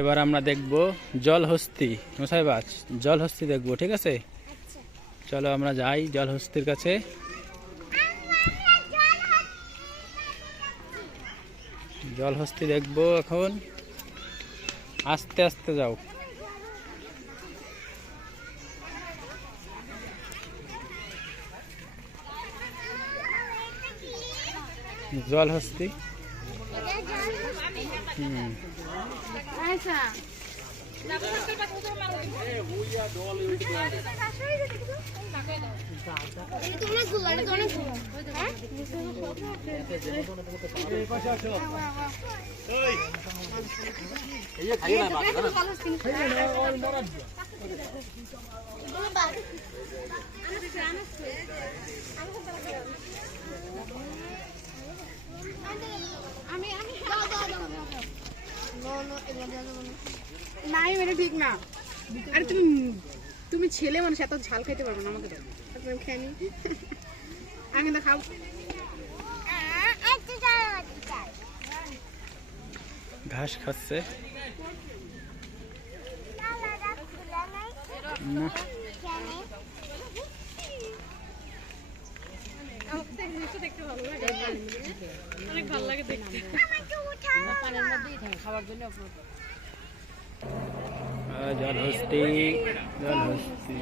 এবার আমরা দেখব জলহস্তি। মুসাইবাজ জলহস্তি দেখব, ঠিক আছে? চলো আমরা যাই জলহস্তির কাছে। জলহস্তি দেখব এখন, আস্তে আস্তে যাও। জলহস্তি নাই এটা ঠিক না। আরে তুমি ছেলে মানুষ, এত ঝাল খাইতে পারবো না, আমাকে দাও। আমি খেয়ে নি, আমি তো খাও। ঘাস খাচ্ছে না। অনেক ভালো লাগে দেখতে। খাবার জন্য জলহস্তি জলহস্তি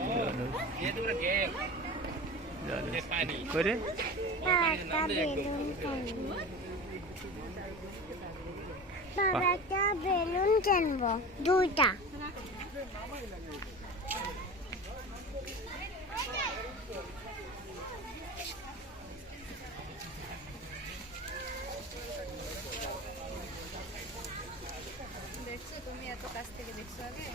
জলহস্তি করে বাবাটা বেলুন কিনবো দুইটা। দেখছো তুমি এত কাছ থেকে দেখছো আগে?